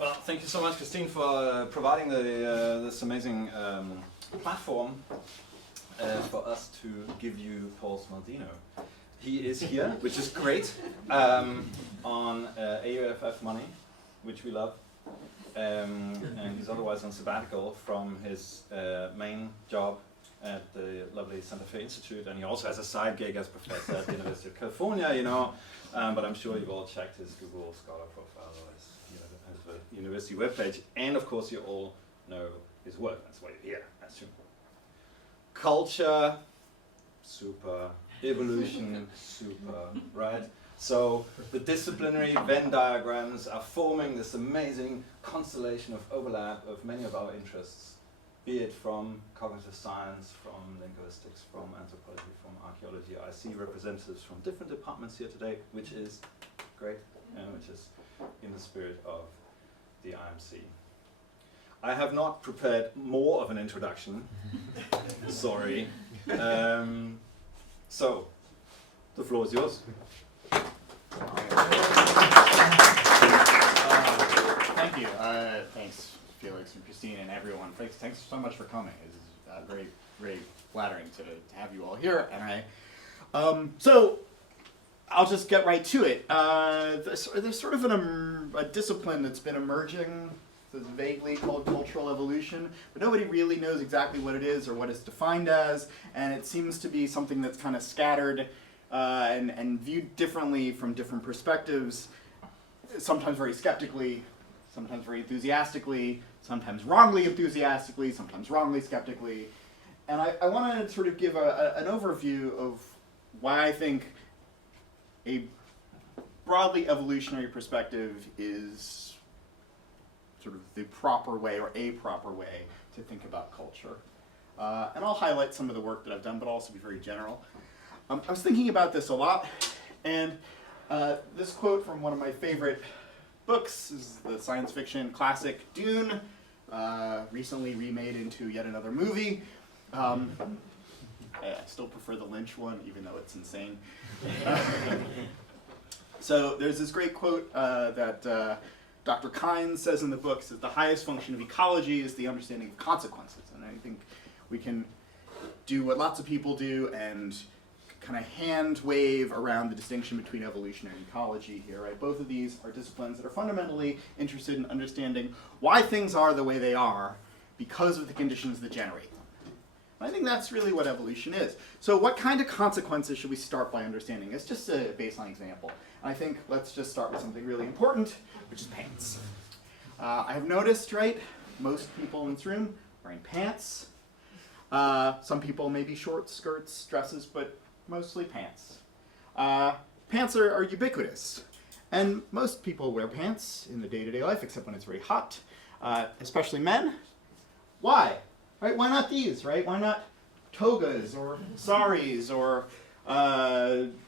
Well, thank you so much, Christine, for providing this amazing platform for us to give you Paul Smaldino. He is here, which is great, on AUFF money, which we love. And he's otherwise on sabbatical from his main job at the lovely Santa Fe Institute, and he also has a side gig as professor at the University of California, you know. But I'm sure you've all checked his Google Scholar profile or his university webpage, and of course you all know his work. That's why you're here, I assume. Culture, super. Evolution, super, right? So the disciplinary Venn diagrams are forming this amazing constellation of overlap of many of our interests, be it from cognitive science, from linguistics, from anthropology, from archaeology. I see representatives from different departments here today, which is great, and which is in the spirit of the IMC. I have not prepared more of an introduction, sorry. So, the floor is yours. Thank you. Thanks, Felix and Christine and everyone. Thanks so much for coming. It's very flattering to have you all here. And so I'll just get right to it. There's sort of a discipline that's been emerging that's vaguely called cultural evolution, but nobody really knows exactly what it is or what it's defined as, and it seems to be something that's kind of scattered and viewed differently from different perspectives, sometimes very skeptically, sometimes very enthusiastically, sometimes wrongly enthusiastically, sometimes wrongly skeptically. And I want to sort of give an overview of why I think a broadly evolutionary perspective is sort of the proper way or a proper way to think about culture. And I'll highlight some of the work that I've done, but also be very general. I was thinking about this a lot, and this quote from one of my favorite books is the science fiction classic Dune, recently remade into yet another movie. I still prefer the Lynch one, even though it's insane. So there's this great quote that Dr. Kynes says in the book, says the highest function of ecology is the understanding of consequences. And I think we can do what lots of people do and kind of hand wave around the distinction between evolution and ecology here, right? Both of these are disciplines that are fundamentally interested in understanding why things are the way they are because of the conditions that generate them. And I think that's really what evolution is. So what kind of consequences should we start by understanding? It's just a baseline example. I think let's just start with something really important, which is pants. I have noticed, right, most people in this room wearing pants. Some people maybe shorts, skirts, dresses, but mostly pants. Pants are ubiquitous, and most people wear pants in the day-to-day life, except when it's very hot, especially men. Why? Right? Why not these? Right? Why not togas or saris or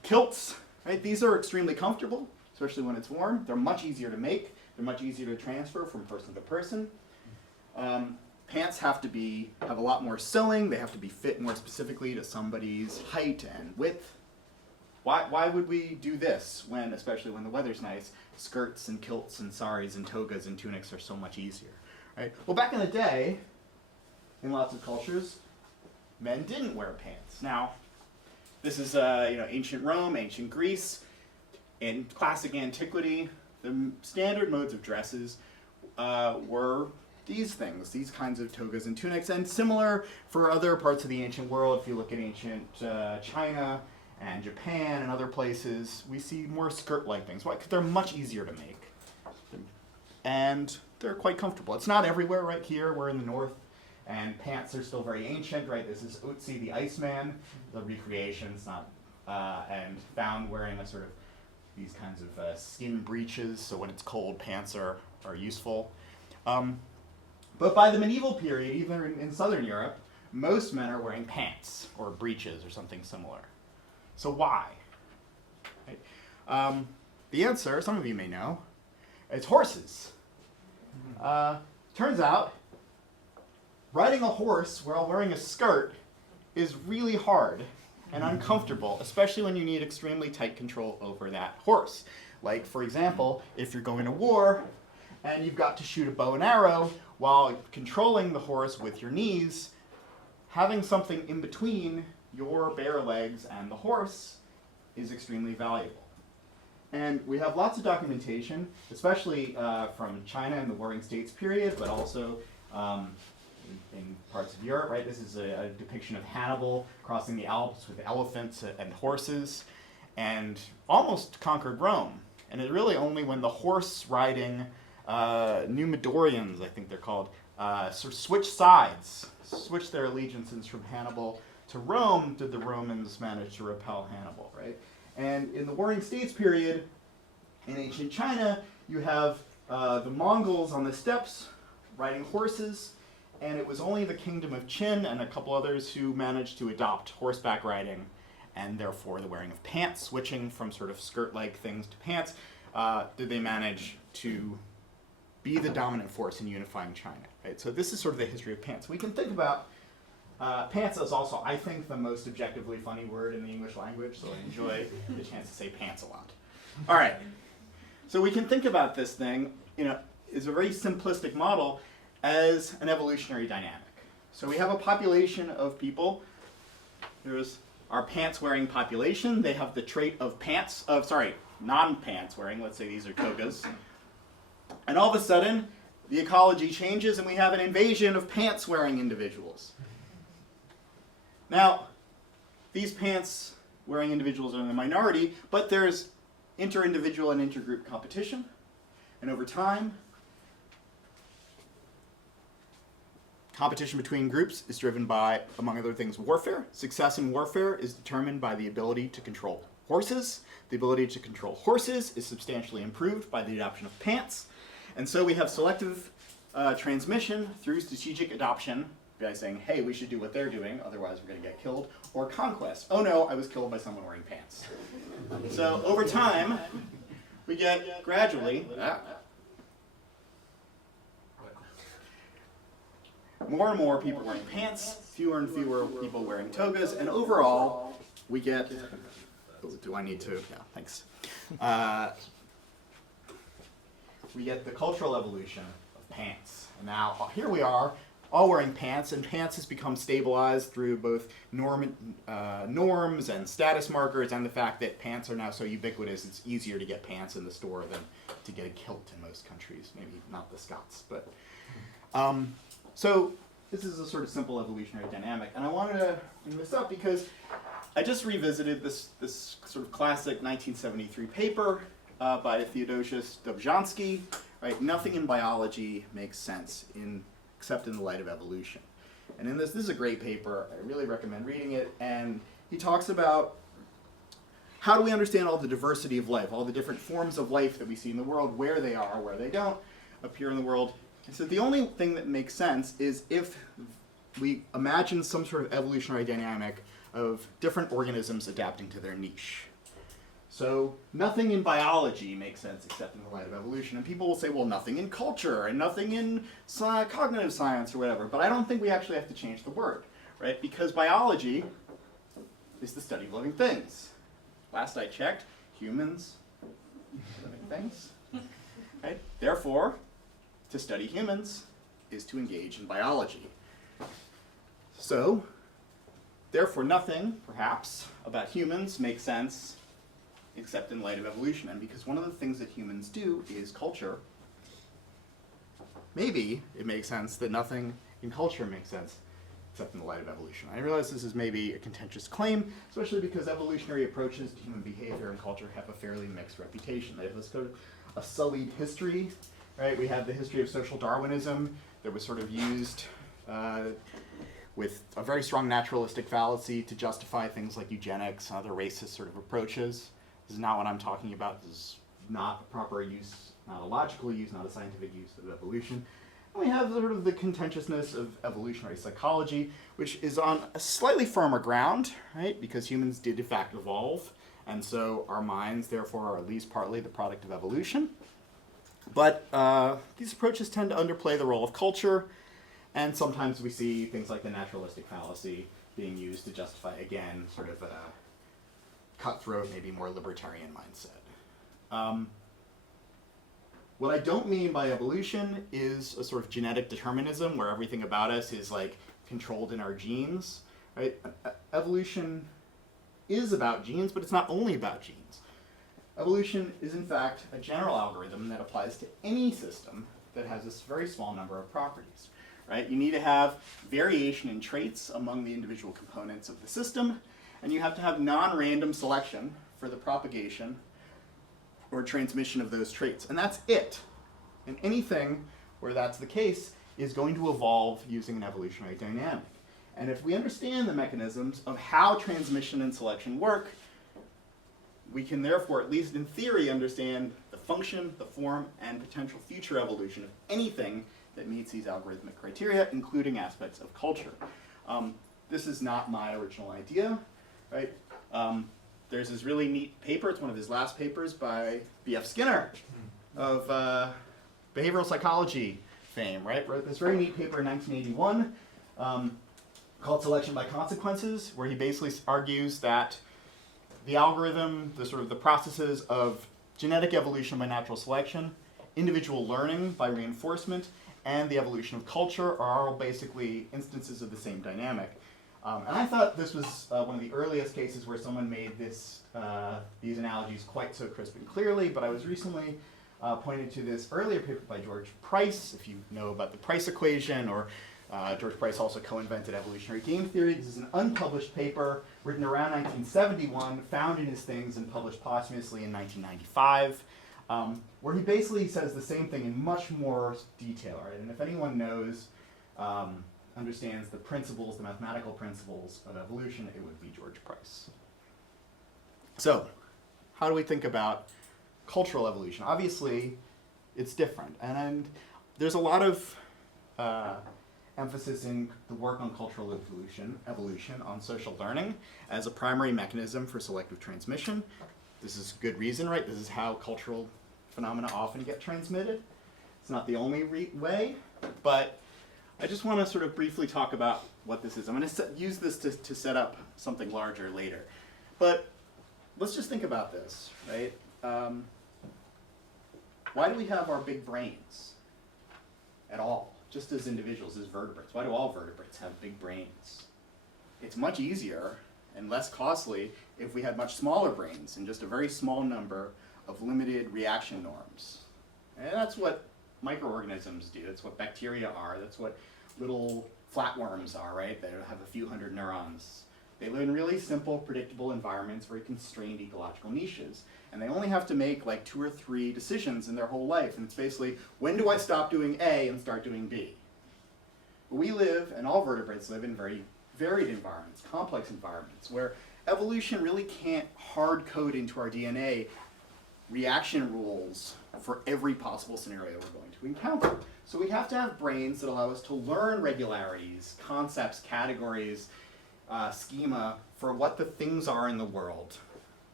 kilts? Right? These are extremely comfortable, especially when it's warm. They're much easier to make. They're much easier to transfer from person to person. Pants have a lot more sewing. They have to be fit more specifically to somebody's height and width. Why would we do this when, especially when the weather's nice, skirts and kilts and saris and togas and tunics are so much easier? Right? Well, back in the day, in lots of cultures, men didn't wear pants. Now, this is ancient Rome, ancient Greece. In classic antiquity, the standard modes of dresses were these things, these kinds of togas and tunics, and similar for other parts of the ancient world. If you look at ancient China and Japan and other places, we see more skirt-like things. Why? Because they're much easier to make, and they're quite comfortable. It's not everywhere. Right here, we're in the north. And pants are still very ancient, right? This is Otzi the Iceman, the recreations, and found wearing a sort of these kinds of skin breeches, so when it's cold, pants are useful. But by the medieval period, even in Southern Europe, most men are wearing pants or breeches or something similar. So why? Right? The answer, some of you may know, it's horses. Turns out, riding a horse while wearing a skirt is really hard and uncomfortable, especially when you need extremely tight control over that horse. Like, for example, if you're going to war and you've got to shoot a bow and arrow while controlling the horse with your knees. Having something in between your bare legs and the horse is extremely valuable. And we have lots of documentation, especially from China in the Warring States period, but also in parts of Europe, right? This is a depiction of Hannibal crossing the Alps with elephants and horses, and almost conquered Rome. And it's really only when the horse-riding Numidorians, I think they're called, sort of switched their allegiances from Hannibal to Rome, did the Romans manage to repel Hannibal, right? And in the Warring States period, in ancient China, you have the Mongols on the steppes riding horses, and it was only the kingdom of Qin and a couple others who managed to adopt horseback riding, and therefore the wearing of pants, switching from sort of skirt-like things to pants, did they manage to be the dominant force in unifying China, right? So this is sort of the history of pants. We can think about pants as also, I think, the most objectively funny word in the English language, so I enjoy the chance to say pants a lot. All right, so we can think about this thing, is a very simplistic model as an evolutionary dynamic. So we have a population of people. There's our pants-wearing population. They have the trait of non-pants wearing. Let's say these are togas. And all of a sudden, the ecology changes and we have an invasion of pants-wearing individuals. Now, these pants-wearing individuals are in the minority, but there's inter-individual and intergroup competition. And over time, competition between groups is driven by, among other things, warfare. Success in warfare is determined by the ability to control horses. The ability to control horses is substantially improved by the adoption of pants. And so we have selective transmission through strategic adoption by saying, hey, we should do what they're doing, otherwise we're going to get killed. Or conquest. Oh no, I was killed by someone wearing pants. So over time, we get gradually more and more people wearing pants, fewer and fewer people wearing togas, and overall, we get, do I need to? Yeah, thanks. We get the cultural evolution of pants. And now here we are, all wearing pants, and pants has become stabilized through both norms and status markers, and the fact that pants are now so ubiquitous, it's easier to get pants in the store than to get a kilt in most countries. Maybe not the Scots, but... So this is a sort of simple evolutionary dynamic, and I wanted to bring this up because I just revisited this sort of classic 1973 paper by Theodosius Dobzhansky, right? Nothing in biology makes sense except in the light of evolution. And in this is a great paper. I really recommend reading it. And he talks about how do we understand all the diversity of life, all the different forms of life that we see in the world, where they are, where they don't appear in the world. And so the only thing that makes sense is if we imagine some sort of evolutionary dynamic of different organisms adapting to their niche. So nothing in biology makes sense except in the light of evolution. And people will say, well, nothing in culture and nothing in cognitive science or whatever. But I don't think we actually have to change the word, right? Because biology is the study of living things. Last I checked, humans, living things, right? Therefore, to study humans is to engage in biology. So, therefore nothing, perhaps, about humans makes sense except in light of evolution. And because one of the things that humans do is culture, maybe it makes sense that nothing in culture makes sense except in the light of evolution. I realize this is maybe a contentious claim, especially because evolutionary approaches to human behavior and culture have a fairly mixed reputation. They have this sort of a sullied history, right? We have the history of social Darwinism that was sort of used with a very strong naturalistic fallacy to justify things like eugenics and other racist sort of approaches. This is not what I'm talking about. This is not a proper use, not a logical use, not a scientific use of evolution. And we have sort of the contentiousness of evolutionary psychology, which is on a slightly firmer ground, right? Because humans did in fact evolve, and so our minds, therefore, are at least partly the product of evolution. But these approaches tend to underplay the role of culture, and sometimes we see things like the naturalistic fallacy being used to justify, again, sort of a cutthroat, maybe more libertarian mindset. What I don't mean by evolution is a sort of genetic determinism where everything about us is like controlled in our genes, right? Evolution is about genes, but it's not only about genes. Evolution is in fact a general algorithm that applies to any system that has this very small number of properties, right? You need to have variation in traits among the individual components of the system, and you have to have non-random selection for the propagation or transmission of those traits. And that's it. And anything where that's the case is going to evolve using an evolutionary dynamic. And if we understand the mechanisms of how transmission and selection work, we can therefore, at least in theory, understand the function, the form, and potential future evolution of anything that meets these algorithmic criteria, including aspects of culture. This is not my original idea, right? There's this really neat paper, it's one of his last papers by B.F. Skinner of behavioral psychology fame, right? Wrote this very neat paper in 1981 called Selection by Consequences, where he basically argues that the algorithm, the processes of genetic evolution by natural selection, individual learning by reinforcement, and the evolution of culture are all basically instances of the same dynamic. And I thought this was one of the earliest cases where someone made these analogies quite so crisp and clearly, but I was recently pointed to this earlier paper by George Price, if you know about the Price equation, or George Price also co-invented evolutionary game theory. This is an unpublished paper written around 1971, found in his things and published posthumously in 1995, where he basically says the same thing in much more detail, right? And if anyone knows, understands the principles, the mathematical principles of evolution, it would be George Price. So, how do we think about cultural evolution? Obviously, it's different, and there's a lot of emphasis in the work on cultural evolution on social learning as a primary mechanism for selective transmission. This is good reason, right? This is how cultural phenomena often get transmitted. It's not the only way, but I just want to sort of briefly talk about what this is. I'm going to use this to set up something larger later. But let's just think about this, right? Why do we have our big brains at all? Just as individuals, as vertebrates. Why do all vertebrates have big brains? It's much easier and less costly if we had much smaller brains and just a very small number of limited reaction norms. And that's what microorganisms do. That's what bacteria are. That's what little flatworms are, right? They have a few hundred neurons. They live in really simple, predictable environments, very constrained ecological niches. And they only have to make like 2 or 3 decisions in their whole life. And it's basically, when do I stop doing A and start doing B? But we live, and all vertebrates live in very varied environments, complex environments, where evolution really can't hard code into our DNA reaction rules for every possible scenario we're going to encounter. So we have to have brains that allow us to learn regularities, concepts, categories, schema for what the things are in the world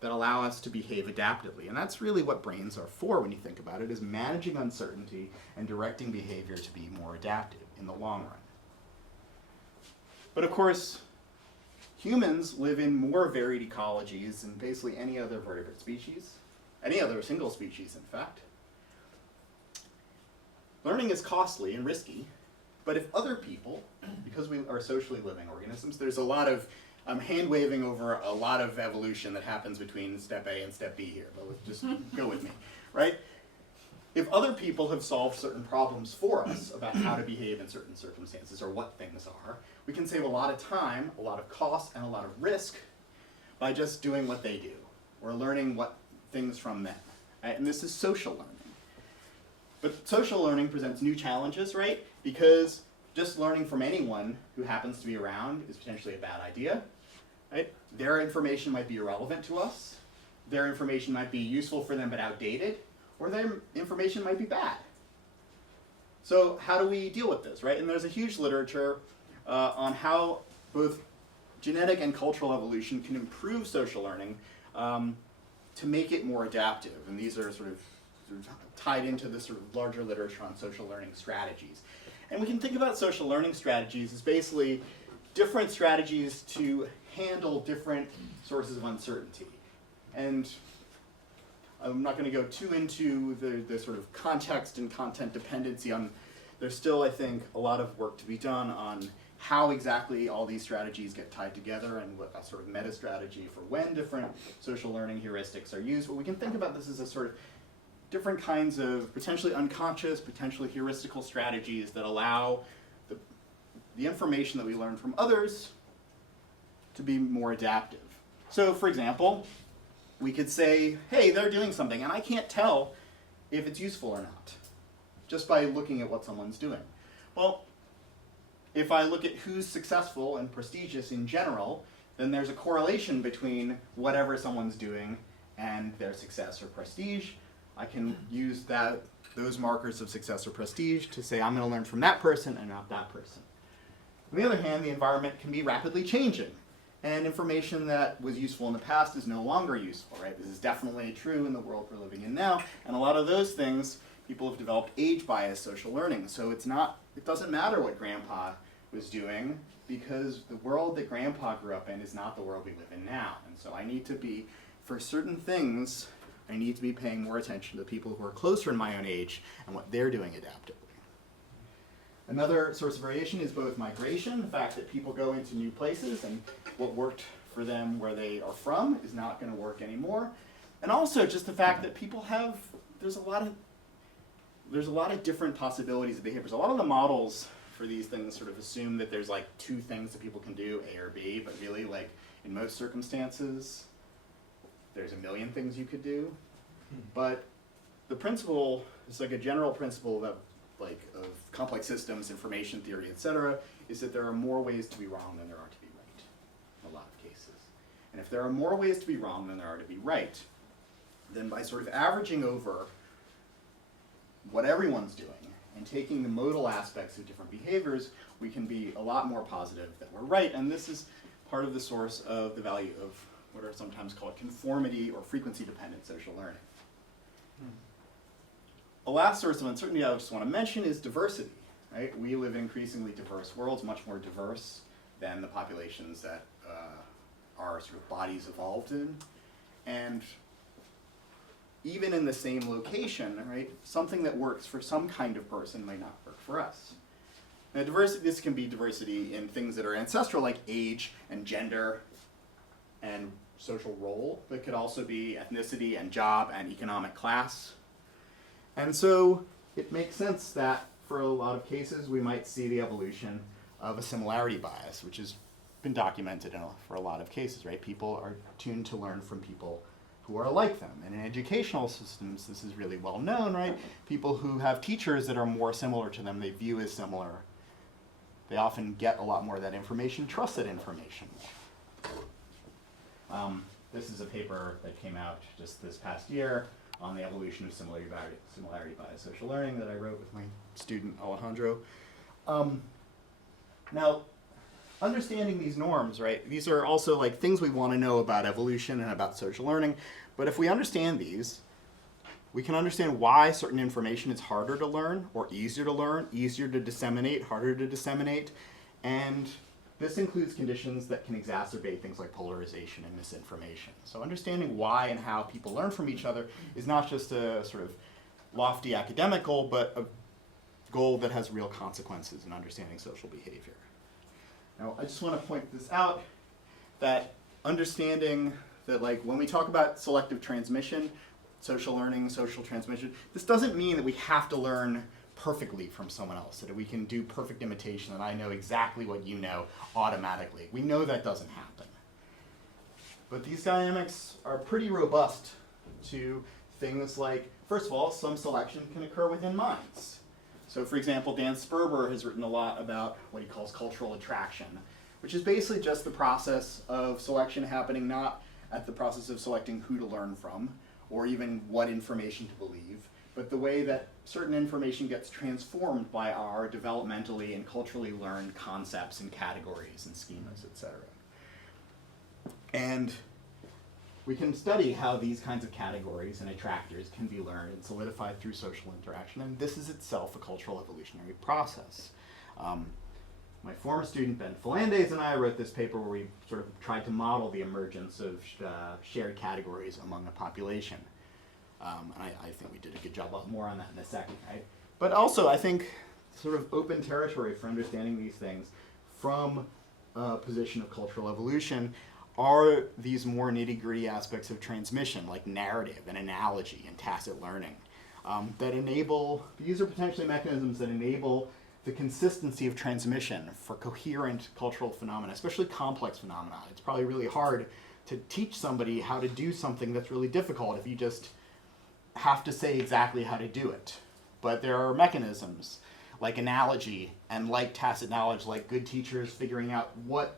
that allow us to behave adaptively. And that's really what brains are for when you think about it, is managing uncertainty and directing behavior to be more adaptive in the long run. But of course, humans live in more varied ecologies than basically any other vertebrate species, any other single species, in fact. Learning is costly and risky, but if other people, because we are socially living organisms, there's a lot of hand-waving over a lot of evolution that happens between step A and step B here, but just go with me, right? If other people have solved certain problems for us about how to behave in certain circumstances or what things are, we can save a lot of time, a lot of cost, and a lot of risk by just doing what they do or learning what things from them. Right? And this is social learning. But social learning presents new challenges, right? Because just learning from anyone who happens to be around is potentially a bad idea. Right? Their information might be irrelevant to us. Their information might be useful for them but outdated. Or their information might be bad. So how do we deal with this, right? And there's a huge literature on how both genetic and cultural evolution can improve social learning to make it more adaptive. And these are sort of tied into this sort of larger literature on social learning strategies. And we can think about social learning strategies as basically different strategies to handle different sources of uncertainty. And I'm not going to go too into the sort of context and content dependency on. There's still, I think, a lot of work to be done on how exactly all these strategies get tied together and what a sort of meta strategy for when different social learning heuristics are used. But we can think about this as a sort of different kinds of potentially unconscious, potentially heuristical strategies that allow the information that we learn from others to be more adaptive. So, for example, we could say, hey, they're doing something, and I can't tell if it's useful or not, just by looking at what someone's doing. Well, if I look at who's successful and prestigious in general, then there's a correlation between whatever someone's doing and their success or prestige. I can use those markers of success or prestige to say I'm going to learn from that person and not that person. On the other hand, the environment can be rapidly changing, and information that was useful in the past is no longer useful, right? This is definitely true in the world we're living in now, and a lot of those things, people have developed age bias social learning, so it doesn't matter what grandpa was doing, because the world that grandpa grew up in is not the world we live in now. And so I need to be, for certain things, I need to be paying more attention to people who are closer in my own age and what they're doing adaptively. Another source of variation is both migration, the fact that people go into new places and what worked for them where they are from is not going to work anymore. And also just the fact that people there's a lot of different possibilities of behaviors. A lot of the models for these things sort of assume that there's like two things that people can do, A or B, but really like in most circumstances, there's a million things you could do. But the principle is like a general principle that of complex systems, information theory, etc., is that there are more ways to be wrong than there are to be right in a lot of cases. And if there are more ways to be wrong than there are to be right, then by sort of averaging over what everyone's doing and taking the modal aspects of different behaviors, we can be a lot more positive that we're right. And this is part of the source of the value of what are sometimes called conformity or frequency-dependent social learning. A last source of uncertainty I just want to mention is diversity. Right? We live in increasingly diverse worlds, much more diverse than the populations that our sort of bodies evolved in. And even in the same location, right, something that works for some kind of person might not work for us. Now, this can be diversity in things that are ancestral, like age and gender and social role, but could also be ethnicity and job and economic class. And so it makes sense that for a lot of cases we might see the evolution of a similarity bias, which has been documented for a lot of cases, right? People are tuned to learn from people who are like them. And in educational systems, this is really well known, right? People who have teachers that are more similar to them, they view as similar. They often get a lot more of that information, trust that information. This is a paper that came out just this past year on the evolution of similarity bias social learning that I wrote with my student Alejandro. Now, understanding these norms, right, these are also like things we want to know about evolution and about social learning, but if we understand these, we can understand why certain information is harder to learn or easier to learn, easier to disseminate, harder to disseminate, and this includes conditions that can exacerbate things like polarization and misinformation. So understanding why and how people learn from each other is not just a sort of lofty academic goal, but a goal that has real consequences in understanding social behavior. Now, I just want to point this out, that understanding that like when we talk about selective transmission, social learning, social transmission, this doesn't mean that we have to learn perfectly from someone else, that we can do perfect imitation, that I know exactly what you know automatically. We know that doesn't happen. But these dynamics are pretty robust to things like, first of all, some selection can occur within minds. So for example, Dan Sperber has written a lot about what he calls cultural attraction, which is basically just the process of selection happening not at the process of selecting who to learn from, or even what information to believe, but the way that certain information gets transformed by our developmentally and culturally learned concepts and categories and schemas, etc. And we can study how these kinds of categories and attractors can be learned and solidified through social interaction, and this is itself a cultural evolutionary process. My former student Ben Falandes and I wrote this paper where we sort of tried to model the emergence of shared categories among a population. And I think we did a good job. I'll have more on that in a second, right? But also, I think sort of open territory for understanding these things from a position of cultural evolution are these more nitty-gritty aspects of transmission, like narrative and analogy and tacit learning, that enable, these are potentially mechanisms that enable the consistency of transmission for coherent cultural phenomena, especially complex phenomena. It's probably really hard to teach somebody how to do something that's really difficult if you just have to say exactly how to do it. But there are mechanisms like analogy and like tacit knowledge, like good teachers figuring out what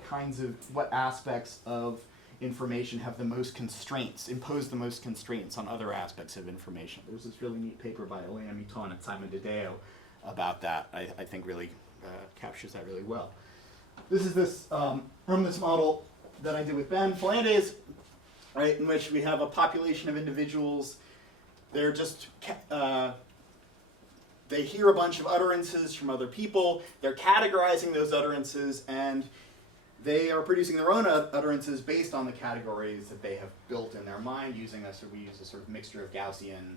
aspects of information have the most constraints, impose the most constraints on other aspects of information. There's this really neat paper by Elena Miton and Simon Dedeo about that. I think really captures that really well. This is this from this model that I did with Ben Flandes, right, in which we have a population of individuals. They're just they hear a bunch of utterances from other people, they're categorizing those utterances, and they are producing their own utterances based on the categories that they have built in their mind using we use a sort of mixture of Gaussian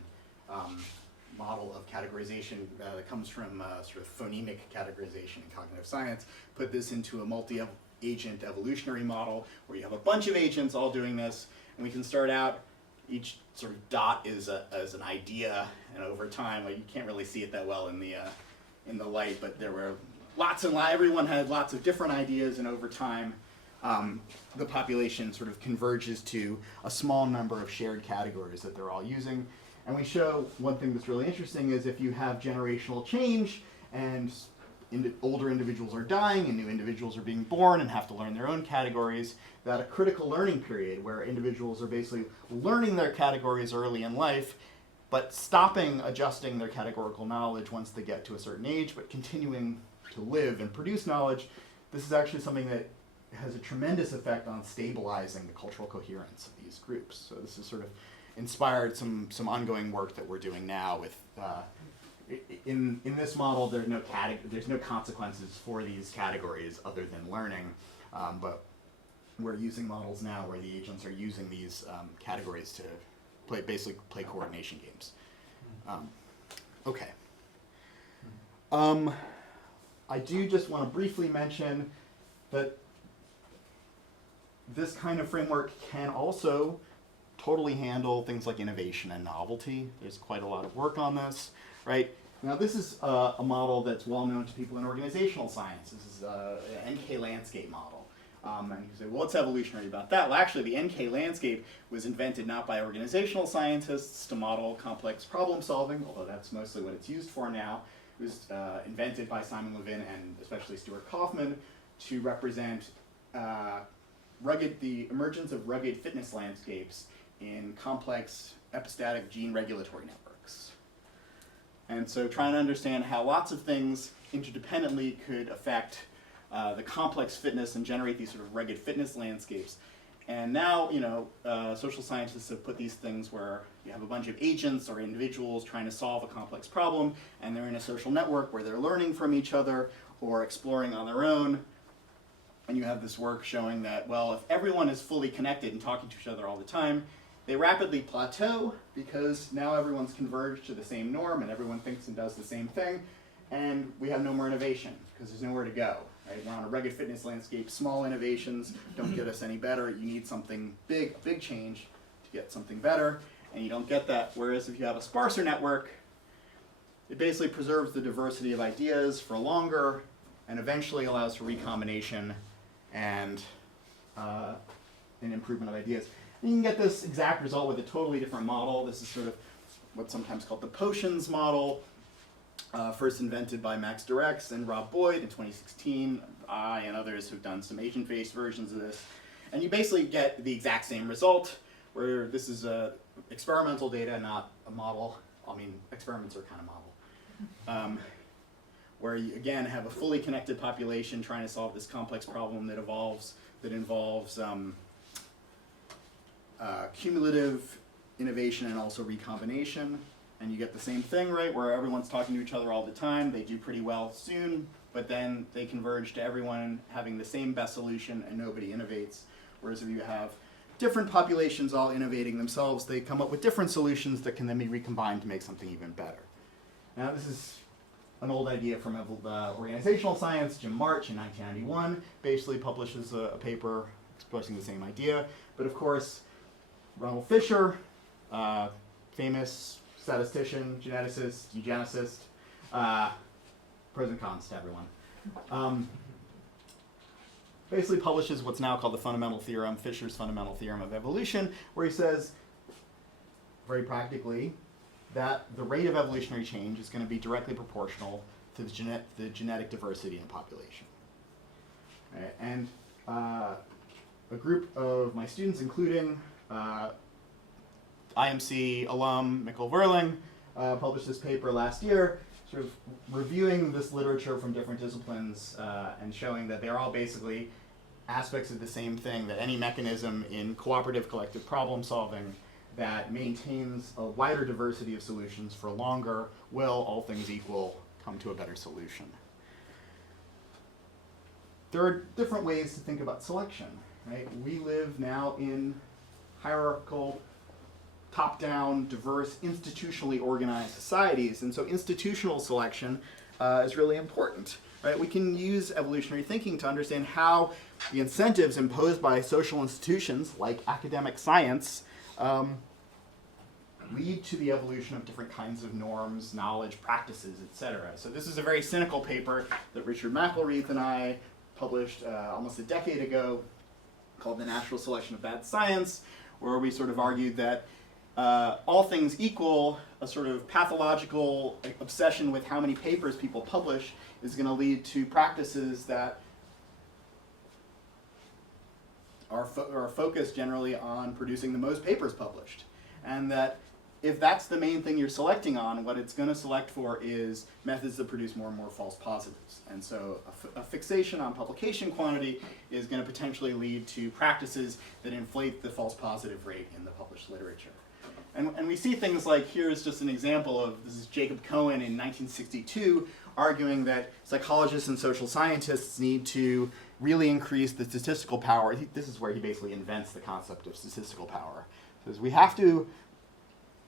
model of categorization that comes from sort of phonemic categorization in cognitive science, put this into a multi-agent evolutionary model where you have a bunch of agents all doing this, and we can start out, each sort of dot is as an idea, and over time, like you can't really see it that well in the light, but there were everyone had lots of different ideas, and over time, the population sort of converges to a small number of shared categories that they're all using. And we show one thing that's really interesting is if you have generational change and older individuals are dying and new individuals are being born and have to learn their own categories, that a critical learning period where individuals are basically learning their categories early in life, but stopping adjusting their categorical knowledge once they get to a certain age, but continuing to live and produce knowledge, this is actually something that has a tremendous effect on stabilizing the cultural coherence of these groups. So this has sort of inspired some ongoing work that we're doing now with in this model. There's no consequences for these categories other than learning, but we're using models now where the agents are using these categories to basically play coordination games. Okay. I do just want to briefly mention that this kind of framework can also totally handle things like innovation and novelty. There's quite a lot of work on this, right? Now this is a model that's well known to people in organizational science. This is an NK landscape model. And you say, well, what's evolutionary about that? Well, actually, the NK landscape was invented not by organizational scientists to model complex problem solving, although that's mostly what it's used for now. It was invented by Simon Levin and especially Stuart Kaufman to represent the emergence of rugged fitness landscapes in complex epistatic gene regulatory networks. And so trying to understand how lots of things interdependently could affect the complex fitness and generate these sort of rugged fitness landscapes. And now, social scientists have put these things where you have a bunch of agents or individuals trying to solve a complex problem, and they're in a social network where they're learning from each other or exploring on their own. And you have this work showing that, well, if everyone is fully connected and talking to each other all the time, they rapidly plateau because now everyone's converged to the same norm and everyone thinks and does the same thing, and we have no more innovation because there's nowhere to go. Right? We're on a rugged fitness landscape. Small innovations don't get us any better. You need something big, a big change to get something better, and you don't get that. Whereas if you have a sparser network, it basically preserves the diversity of ideas for longer and eventually allows for recombination and an improvement of ideas. And you can get this exact result with a totally different model. This is sort of what's sometimes called the potions model, first invented by Max Durex and Rob Boyd in 2016. I and others have done some agent-based versions of this. And you basically get the exact same result, where this is experimental data, not a model. I mean, experiments are kind of model. Where you, again, have a fully connected population trying to solve this complex problem that involves cumulative innovation and also recombination. And you get the same thing, right, where everyone's talking to each other all the time. They do pretty well soon, but then they converge to everyone having the same best solution and nobody innovates. Whereas if you have different populations all innovating themselves, they come up with different solutions that can then be recombined to make something even better. Now this is an old idea from organizational science. Jim March in 1991 basically publishes a paper expressing the same idea. But of course, Ronald Fisher, famous statistician, geneticist, eugenicist, pros and cons to everyone. Basically publishes what's now called the fundamental theorem, Fisher's fundamental theorem of evolution, where he says, very practically, that the rate of evolutionary change is going to be directly proportional to the genetic diversity in a population. Right? And a group of my students, including IMC alum Mikkel Verling, published this paper last year, sort of reviewing this literature from different disciplines and showing that they're all basically aspects of the same thing, that any mechanism in cooperative collective problem solving that maintains a wider diversity of solutions for longer will, all things equal, come to a better solution. There are different ways to think about selection, right? We live now in hierarchical, top-down, diverse, institutionally organized societies, and so institutional selection is really important. Right? We can use evolutionary thinking to understand how the incentives imposed by social institutions, like academic science, lead to the evolution of different kinds of norms, knowledge, practices, etc. So this is a very cynical paper that Richard McElreath and I published almost a decade ago called The Natural Selection of Bad Science, where we sort of argued that all things equal, a sort of pathological obsession with how many papers people publish is going to lead to practices that are focused generally on producing the most papers published. And that if that's the main thing you're selecting on, what it's going to select for is methods that produce more and more false positives. And so a fixation on publication quantity is going to potentially lead to practices that inflate the false positive rate in the published literature. And we see things like, here's just an example of, this is Jacob Cohen in 1962, arguing that psychologists and social scientists need to really increase the statistical power. This is where he basically invents the concept of statistical power. He says we have to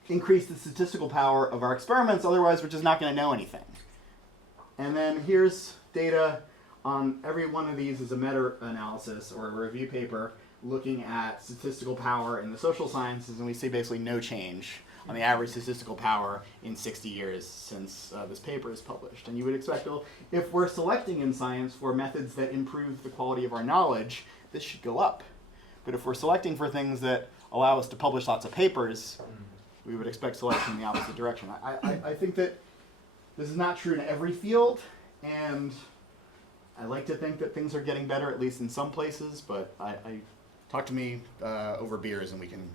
increase the statistical power of our experiments, otherwise we're just not going to know anything. And then here's data on every one of these as a meta-analysis or a review paper looking at statistical power in the social sciences, and we see basically no change on the average statistical power in 60 years since this paper is published. And you would expect, well, if we're selecting in science for methods that improve the quality of our knowledge, this should go up. But if we're selecting for things that allow us to publish lots of papers, we would expect selection in the opposite direction. I think that this is not true in every field, and I like to think that things are getting better, at least in some places, but talk to me over beers and we can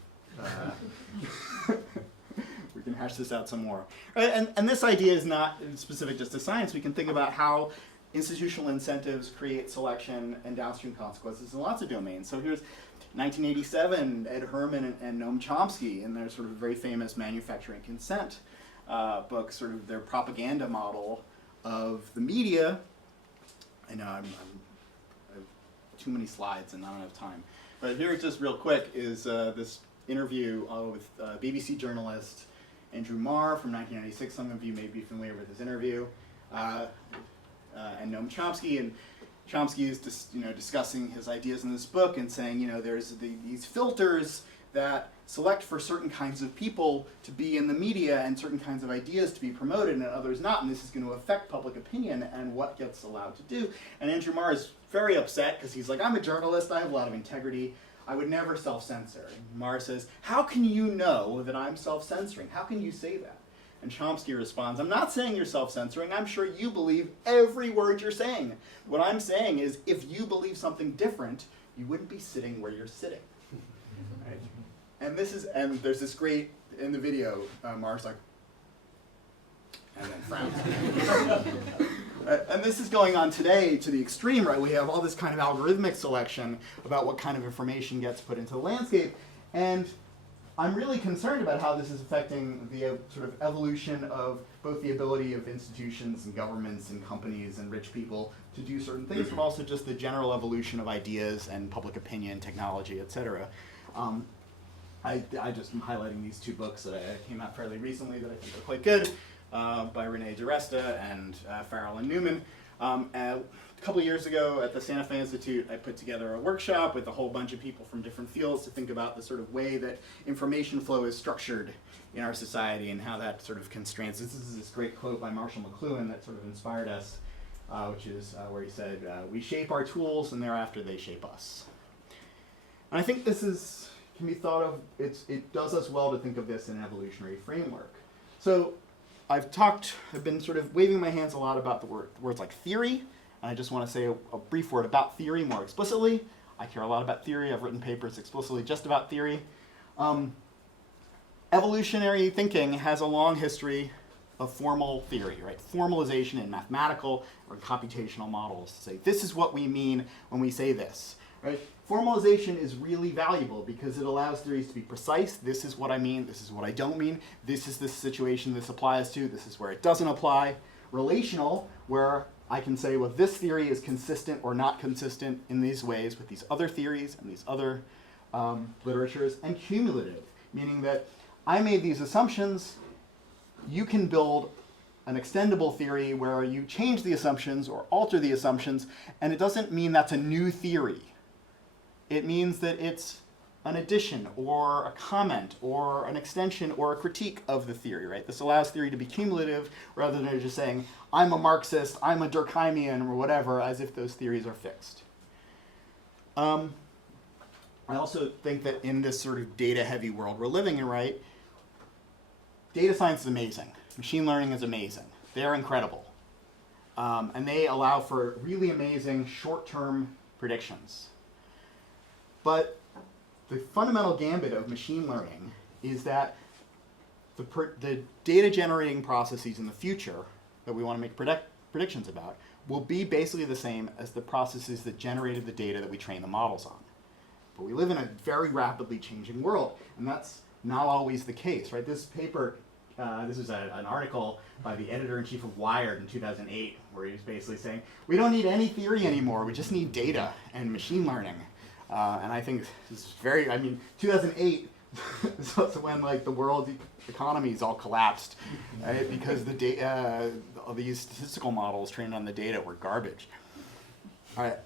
we can hash this out some more. Right? And this idea is not specific just to science. We can think about how institutional incentives create selection and downstream consequences in lots of domains. So here's 1987, Ed Herman and Noam Chomsky in their sort of very famous Manufacturing Consent book, sort of their propaganda model of the media. I know I have too many slides and not enough time. But here, just real quick, is this interview with BBC journalist Andrew Marr from 1996. Some of you may be familiar with this interview. And Noam Chomsky. And Chomsky is discussing his ideas in this book and saying, there's these filters that select for certain kinds of people to be in the media and certain kinds of ideas to be promoted and others not, and this is going to affect public opinion and what gets allowed to do. And Andrew Marr is very upset because he's like, I'm a journalist, I have a lot of integrity, I would never self-censor. And Marr says, how can you know that I'm self-censoring? How can you say that? And Chomsky responds, I'm not saying you're self-censoring, I'm sure you believe every word you're saying. What I'm saying is, if you believe something different, you wouldn't be sitting where you're sitting. Right? And there's this great, in the video, Marr's like, and then frowns. And this is going on today to the extreme, right? We have all this kind of algorithmic selection about what kind of information gets put into the landscape. And I'm really concerned about how this is affecting the sort of evolution of both the ability of institutions and governments and companies and rich people to do certain things, but also just the general evolution of ideas and public opinion, technology, etc. I just am highlighting these two books that came out fairly recently that I think are quite good, by Renee DiResta and Farrell and Newman. A couple years ago at the Santa Fe Institute, I put together a workshop with a whole bunch of people from different fields to think about the sort of way that information flow is structured in our society and how that sort of constrains. This is this great quote by Marshall McLuhan that sort of inspired us, which is where he said, "We shape our tools and thereafter they shape us." And I think this can be thought of, it does us well to think of this in an evolutionary framework. So I've been sort of waving my hands a lot about the words like theory, and I just want to say a brief word about theory more explicitly. I care a lot about theory. I've written papers explicitly just about theory. Evolutionary thinking has a long history of formal theory, right? Formalization in mathematical or computational models to say, this is what we mean when we say this, right? Formalization is really valuable because it allows theories to be precise. This is what I mean, this is what I don't mean, this is the situation this applies to, this is where it doesn't apply. Relational, where I can say, well, this theory is consistent or not consistent in these ways with these other theories and these other literatures. And cumulative, meaning that I made these assumptions, you can build an extendable theory where you change the assumptions or alter the assumptions, and it doesn't mean that's a new theory. It means that it's an addition or a comment or an extension or a critique of the theory, right? This allows theory to be cumulative rather than just saying, I'm a Marxist, I'm a Durkheimian, or whatever, as if those theories are fixed. I also think that in this sort of data-heavy world we're living in, right, data science is amazing. Machine learning is amazing. They're incredible. And they allow for really amazing short-term predictions. But the fundamental gambit of machine learning is that the data generating processes in the future that we want to make predictions about will be basically the same as the processes that generated the data that we train the models on. But we live in a very rapidly changing world, and that's not always the case, right? This paper, this was an article by the editor-in-chief of Wired in 2008, where he was basically saying, we don't need any theory anymore, we just need data and machine learning. And I think this is 2008 is also when like the world economies all collapsed, right? Because the these statistical models trained on the data were garbage. All right.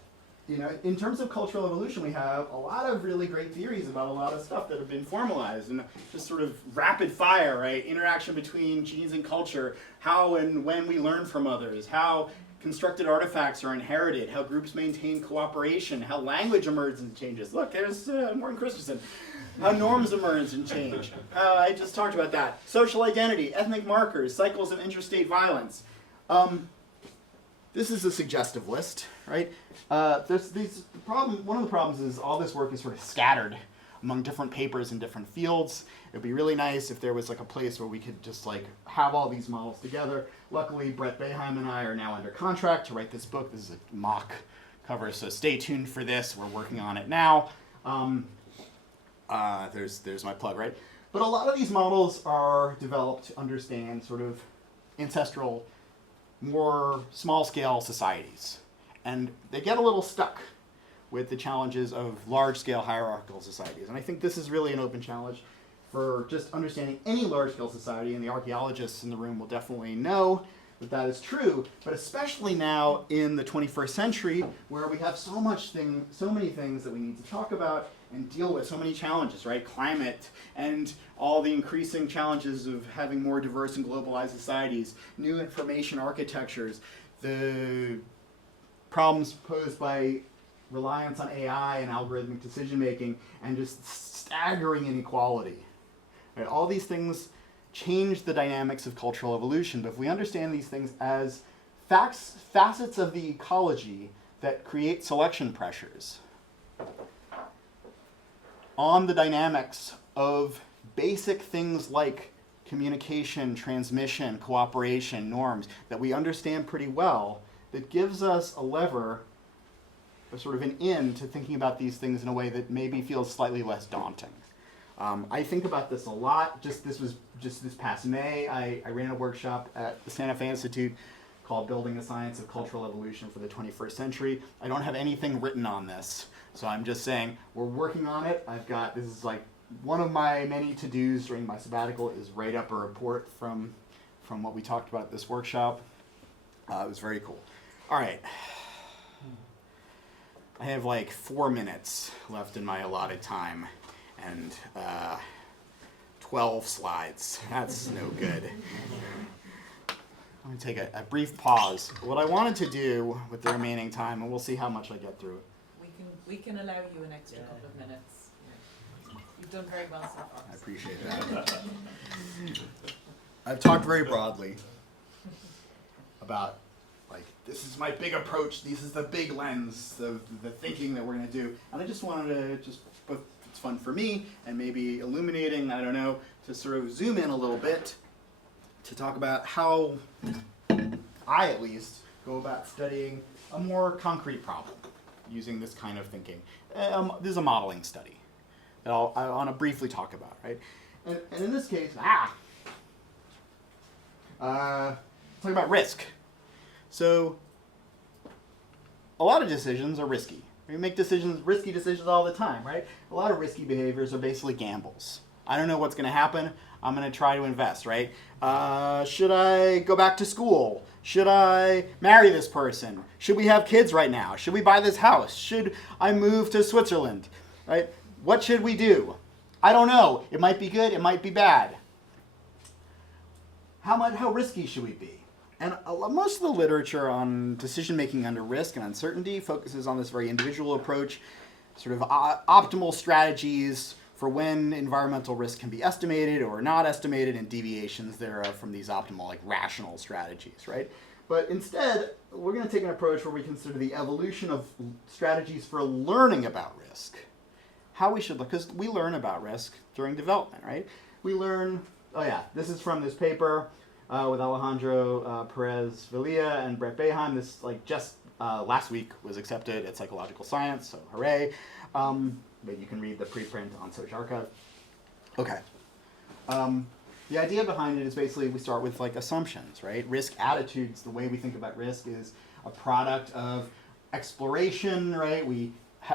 In terms of cultural evolution, we have a lot of really great theories about a lot of stuff that have been formalized and just sort of rapid fire, right? Interaction between genes and culture, how and when we learn from others, how constructed artifacts are inherited, how groups maintain cooperation, how language emerges and changes. Look, there's Morton Christensen. How norms emerge and change. I just talked about that. Social identity, ethnic markers, cycles of interstate violence. This is a suggestive list, right? One of the problems is all this work is sort of scattered among different papers in different fields. It'd be really nice if there was like a place where we could just like have all these models together. Luckily, Brett Boeheim and I are now under contract to write this book. This is a mock cover, so stay tuned for this. We're working on it now. There's my plug, right? But a lot of these models are developed to understand sort of ancestral, more small-scale societies. And they get a little stuck with the challenges of large-scale hierarchical societies. And I think this is really an open challenge for just understanding any large-scale society, and the archaeologists in the room will definitely know that that is true, but especially now in the 21st century, where we have so many things that we need to talk about and deal with, so many challenges, right? Climate and all the increasing challenges of having more diverse and globalized societies, new information architectures, the problems posed by reliance on AI and algorithmic decision-making, and just staggering inequality. Right? All these things change the dynamics of cultural evolution, but if we understand these things as facets of the ecology that create selection pressures on the dynamics of basic things like communication, transmission, cooperation, norms, that we understand pretty well, that gives us a lever, or sort of an in to thinking about these things in a way that maybe feels slightly less daunting. I think about this a lot. This past May, I ran a workshop at the Santa Fe Institute called Building a Science of Cultural Evolution for the 21st Century. I don't have anything written on this, so I'm just saying we're working on it. This is like one of my many to-dos during my sabbatical is write up a report from what we talked about at this workshop. It was very cool. All right. I have like 4 minutes left in my allotted time and 12 slides. That's no good. I'm going to take a brief pause. What I wanted to do with the remaining time, and we'll see how much I get through it. We can allow you an extra couple of minutes. You've done very well so far. I appreciate that. I've talked very broadly about, like, this is my big approach, this is the big lens, the thinking that we're going to do. And I just wanted to both, it's fun for me, and maybe illuminating, I don't know, to sort of zoom in a little bit to talk about how I, at least, go about studying a more concrete problem using this kind of thinking. This is a modeling study that I want to briefly talk about, right? And in this case, talk about risk. So, a lot of decisions are risky. We make risky decisions all the time, right? A lot of risky behaviors are basically gambles. I don't know what's going to happen. I'm going to try to invest, right? Should I go back to school? Should I marry this person? Should we have kids right now? Should we buy this house? Should I move to Switzerland? Right? What should we do? I don't know. It might be good. It might be bad. How risky should we be? And most of the literature on decision-making under risk and uncertainty focuses on this very individual approach, sort of optimal strategies for when environmental risk can be estimated or not estimated, and deviations thereof from these optimal, like, rational strategies, right? But instead, we're going to take an approach where we consider the evolution of strategies for learning about risk. How we should look, because we learn about risk during development, right? We learn, this is from this paper with Alejandro Perez Villa and Brett Beheim. This, just last week was accepted at Psychological Science, so hooray. But you can read the preprint on Social Archive. Okay. The idea behind it is basically we start with assumptions, right? Risk attitudes, the way we think about risk is a product of exploration, right?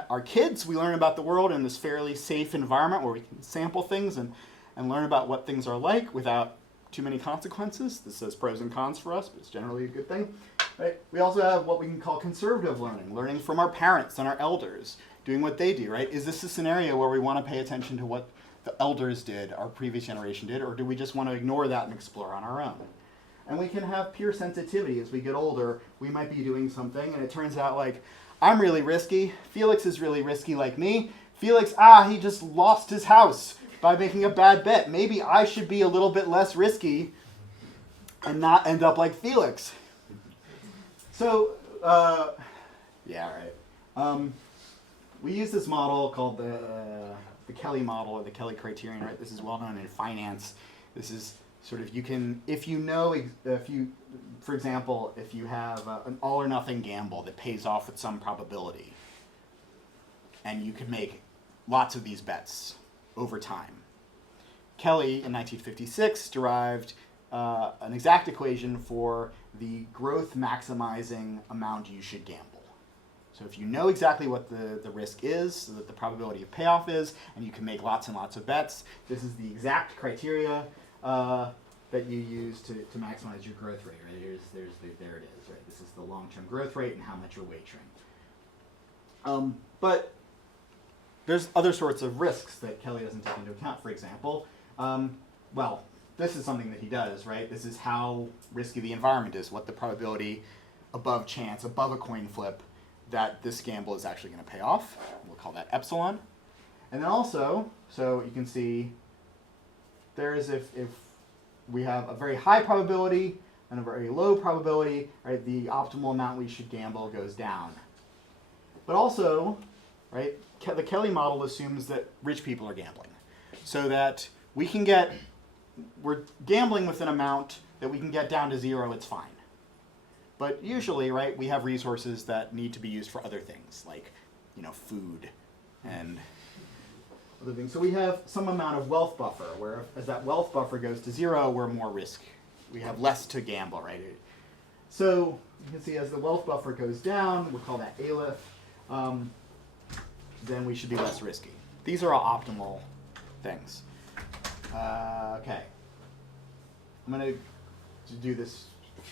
Our kids, we learn about the world in this fairly safe environment where we can sample things and learn about what things are like without too many consequences. This says pros and cons for us, but it's generally a good thing, right? We also have what we can call conservative learning from our parents and our elders, doing what they do, right? Is this a scenario where we want to pay attention to what the elders did, our previous generation did, or do we just want to ignore that and explore on our own? And we can have peer sensitivity. As we get older, we might be doing something, and it turns out, I'm really risky. Felix is really risky like me. Felix, he just lost his house by making a bad bet. Maybe I should be a little bit less risky and not end up like Felix. So, we use this model called the Kelly model, or the Kelly criterion, right? This is well known in finance. This is sort of, for example, if you have an all or nothing gamble that pays off with some probability, and you can make lots of these bets over time. Kelly, in 1956, derived an exact equation for the growth maximizing amount you should gamble. So if you know exactly what the risk is, so that the probability of payoff is, and you can make lots and lots of bets, this is the exact criteria that you use to maximize your growth rate, right? There it is, right? This is the long-term growth rate and how much you're wagering. But there's other sorts of risks that Kelly doesn't take into account. For example, this is something that he does, right? This is how risky the environment is, what the probability above chance, above a coin flip, that this gamble is actually going to pay off. We'll call that epsilon. And then also, so you can see, there's if we have a very high probability and a very low probability, right, the optimal amount we should gamble goes down. But also, right, the Kelly model assumes that rich people are gambling. So that we're gambling with an amount that we can get down to zero, it's fine. But usually, right, we have resources that need to be used for other things, like, food and other things. So we have some amount of wealth buffer, where as that wealth buffer goes to zero, we're more risk. We have less to gamble, right? So you can see as the wealth buffer goes down, we'll call that aleph, then we should be less risky. These are all optimal things. Okay. I'm going to do this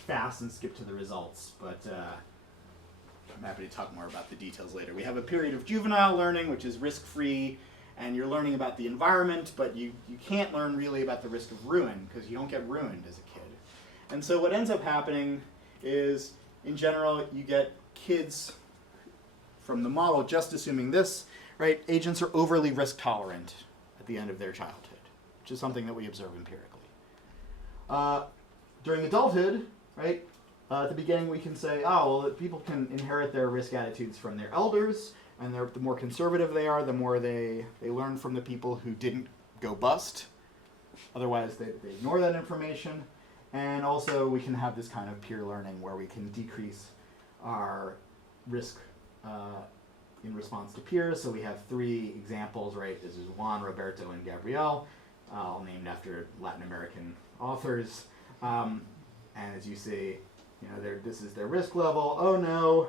fast and skip to the results, but I'm happy to talk more about the details later. We have a period of juvenile learning, which is risk-free, and you're learning about the environment, but you can't learn really about the risk of ruin, because you don't get ruined as a kid. And so what ends up happening is, in general, you get kids from the model, just assuming this, right? Agents are overly risk tolerant at the end of their childhood, which is something that we observe empirically. During adulthood, right? At the beginning, we can say, oh, well, people can inherit their risk attitudes from their elders, and the more conservative they are, the more they learn from the people who didn't go bust. Otherwise, they ignore that information. And also, we can have this kind of peer learning where we can decrease our risk in response to peers. So we have 3 examples, right? This is Juan, Roberto, and Gabriel, all named after Latin American authors. And as you see, this is their risk level. Oh no,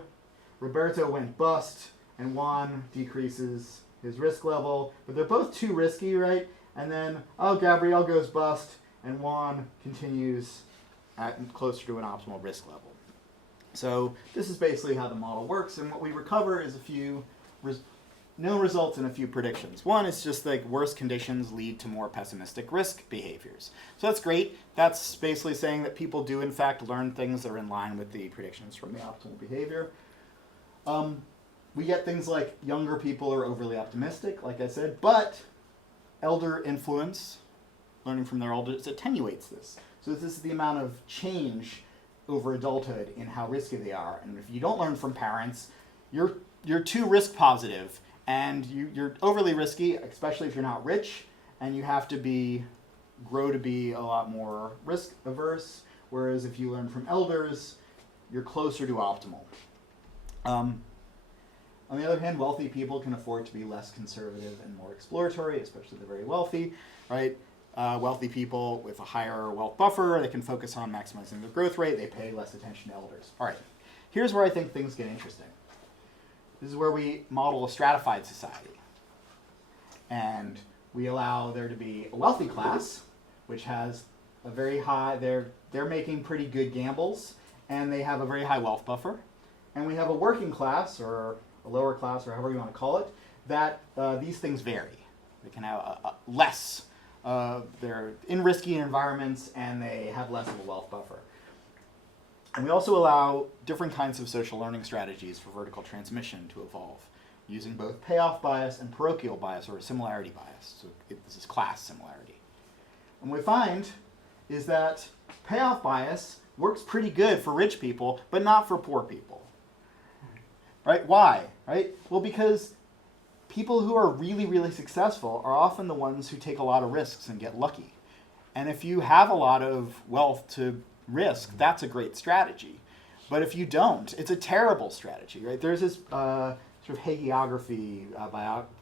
Roberto went bust, and Juan decreases his risk level. But they're both too risky, right? And then, oh, Gabriel goes bust, and Juan continues at closer to an optimal risk level. So this is basically how the model works, and what we recover is a few known results and a few predictions. One is just like worse conditions lead to more pessimistic risk behaviors. So that's great. That's basically saying that people do in fact learn things that are in line with the predictions from the optimal behavior. We get things like younger people are overly optimistic, like I said, but elder influence, learning from their elders, attenuates this. So this is the amount of change over adulthood in how risky they are. And if you don't learn from parents, you're too risk positive, and you're overly risky, especially if you're not rich, and you have to grow to be a lot more risk averse, whereas if you learn from elders, you're closer to optimal. On the other hand, wealthy people can afford to be less conservative and more exploratory, especially the very wealthy, right? Wealthy people with a higher wealth buffer, they can focus on maximizing their growth rate, they pay less attention to elders. All right, here's where I think things get interesting. This is where we model a stratified society. And we allow there to be a wealthy class, which has a very high, they're making pretty good gambles, and they have a very high wealth buffer. And we have a working class, or a lower class, or however you want to call it, that these things vary. They can have less. They're in risky environments, and they have less of a wealth buffer. And we also allow different kinds of social learning strategies for vertical transmission to evolve, using both payoff bias and parochial bias, or similarity bias. So this is class similarity. And what we find is that payoff bias works pretty good for rich people, but not for poor people. Right? Why? Right? Well, because people who are really, really successful are often the ones who take a lot of risks and get lucky. And if you have a lot of wealth to risk, that's a great strategy. But if you don't, it's a terrible strategy, right? There's this sort of hagiography,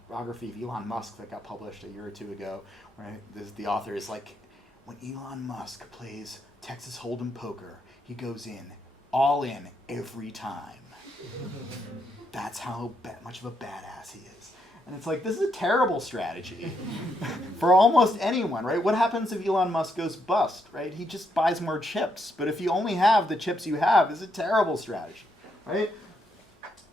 biography of Elon Musk that got published a year or 2 ago, where the author is like, when Elon Musk plays Texas Hold'em poker, he goes in, all in, every time. That's how much of a badass he is. And it's like, this is a terrible strategy for almost anyone, right? What happens if Elon Musk goes bust, right? He just buys more chips. But if you only have the chips you have, it's a terrible strategy, right?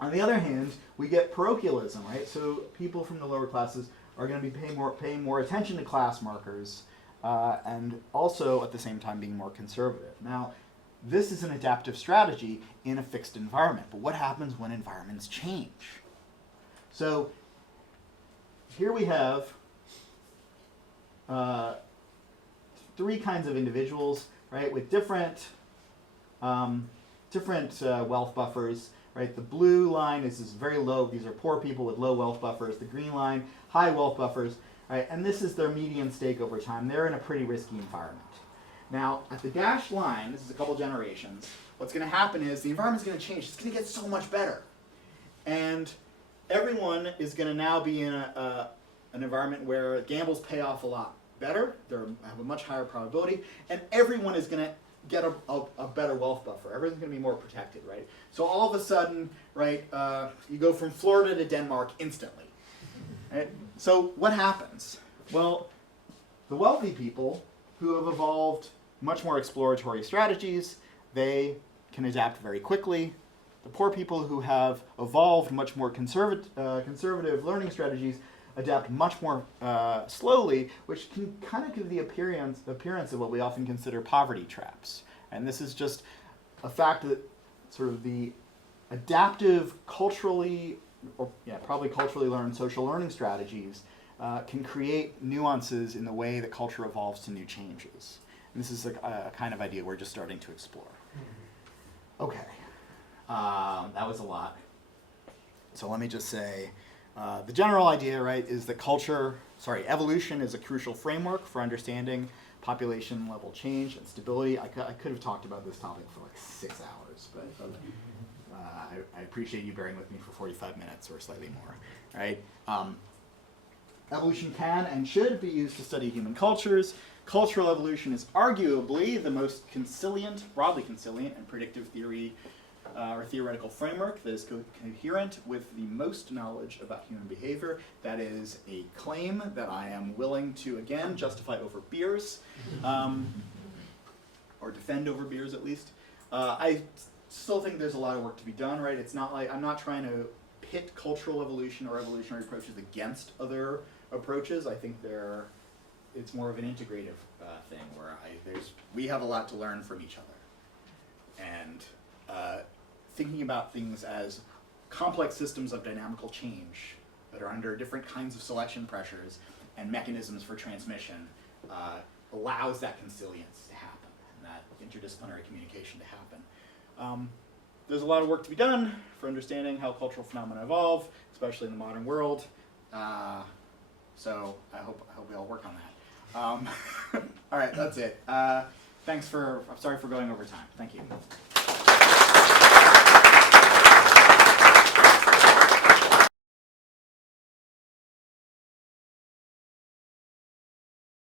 On the other hand, we get parochialism, right? So people from the lower classes are going to be paying more attention to class markers, and also at the same time being more conservative. Now, this is an adaptive strategy in a fixed environment. But what happens when environments change? So here we have 3 kinds of individuals, right, with different wealth buffers, right? The blue line is very low. These are poor people with low wealth buffers. The green line, high wealth buffers, right? And this is their median stake over time. They're in a pretty risky environment. Now, at the dashed line, this is a couple generations, what's going to happen is the environment's going to change. It's going to get so much better. And everyone is going to now be in an environment where gambles pay off a lot better. They have a much higher probability. And everyone is going to get a better wealth buffer. Everything's going to be more protected, right? So all of a sudden, right, you go from Florida to Denmark instantly. Right? So what happens? Well, the wealthy people who have evolved much more exploratory strategies, they can adapt very quickly. The poor people who have evolved much more conservative learning strategies adapt much more slowly, which can kind of give the appearance of what we often consider poverty traps. And this is just a fact that sort of the adaptive, probably culturally learned social learning strategies can create nuances in the way that culture evolves to new changes. And this is a kind of idea we're just starting to explore. Okay, that was a lot. So let me just say, the general idea, right, is that evolution is a crucial framework for understanding population level change and stability. I could have talked about this topic for like 6 hours, but I appreciate you bearing with me for 45 minutes or slightly more, right? Evolution can and should be used to study human cultures. Cultural evolution is arguably the most broadly conciliant and predictive theory or theoretical framework that is coherent with the most knowledge about human behavior. That is a claim that I am willing to, again, justify over beers, or defend over beers at least. I still think there's a lot of work to be done, right? It's not like, I'm not trying to pit cultural evolution or evolutionary approaches against other approaches. I think it's more of an integrative thing where we have a lot to learn from each other. And thinking about things as complex systems of dynamical change that are under different kinds of selection pressures and mechanisms for transmission allows that consilience to happen and that interdisciplinary communication to happen. There's a lot of work to be done for understanding how cultural phenomena evolve, especially in the modern world. So I hope we all work on that. All right, that's it. I'm sorry for going over time. Thank you.